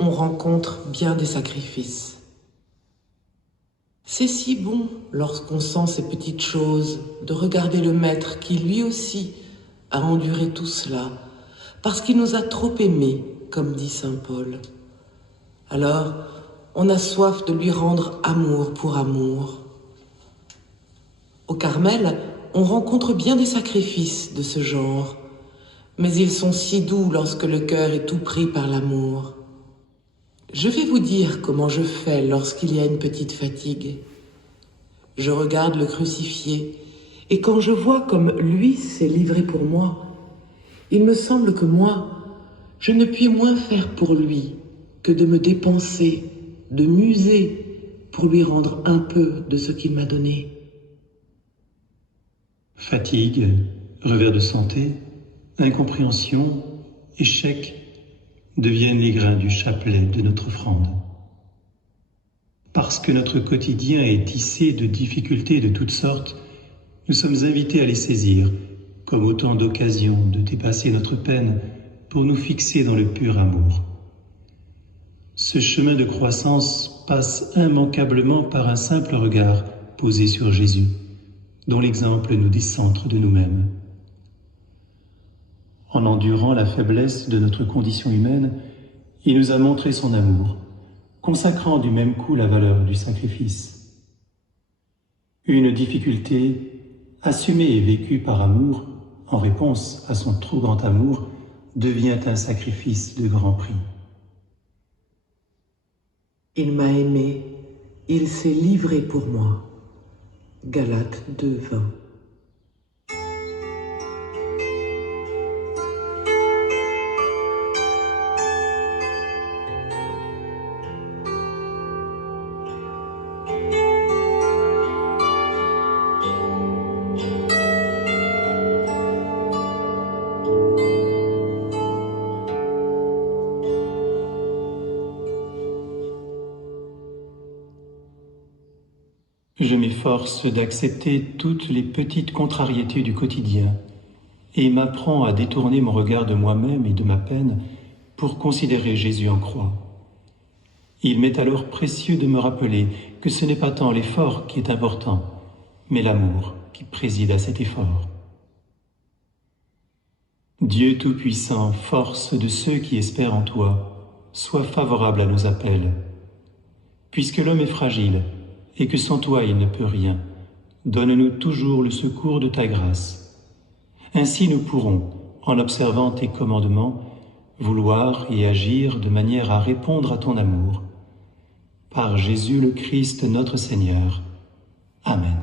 on rencontre bien des sacrifices. C'est si bon, lorsqu'on sent ces petites choses, de regarder le Maître qui, lui aussi, a enduré tout cela, parce qu'il nous a trop aimés, comme dit saint Paul. Alors, on a soif de lui rendre amour pour amour. Au Carmel, on rencontre bien des sacrifices de ce genre, mais ils sont si doux lorsque le cœur est tout pris par l'amour. Je vais vous dire comment je fais lorsqu'il y a une petite fatigue. Je regarde le crucifié, et quand je vois comme lui s'est livré pour moi, il me semble que moi, je ne puis moins faire pour lui que de me dépenser, de m'user pour lui rendre un peu de ce qu'il m'a donné. Fatigue, revers de santé, incompréhension, échec deviennent les grains du chapelet de notre offrande. Parce que notre quotidien est tissé de difficultés de toutes sortes, nous sommes invités à les saisir comme autant d'occasions de dépasser notre peine pour nous fixer dans le pur amour. Ce chemin de croissance passe immanquablement par un simple regard posé sur Jésus, dont l'exemple nous décentre de nous-mêmes. En endurant la faiblesse de notre condition humaine, il nous a montré son amour, consacrant du même coup la valeur du sacrifice. Une difficulté, assumée et vécue par amour, en réponse à son trop grand amour, devient un sacrifice de grand prix. Il m'a aimé, il s'est livré pour moi. Galates 2:20. Je m'efforce d'accepter toutes les petites contrariétés du quotidien et m'apprends à détourner mon regard de moi-même et de ma peine pour considérer Jésus en croix. Il m'est alors précieux de me rappeler que ce n'est pas tant l'effort qui est important, mais l'amour qui préside à cet effort. Dieu Tout-Puissant, force de ceux qui espèrent en toi, sois favorable à nos appels. Puisque l'homme est fragile, et que sans toi il ne peut rien, donne-nous toujours le secours de ta grâce. Ainsi nous pourrons, en observant tes commandements, vouloir et agir de manière à répondre à ton amour. Par Jésus le Christ notre Seigneur. Amen.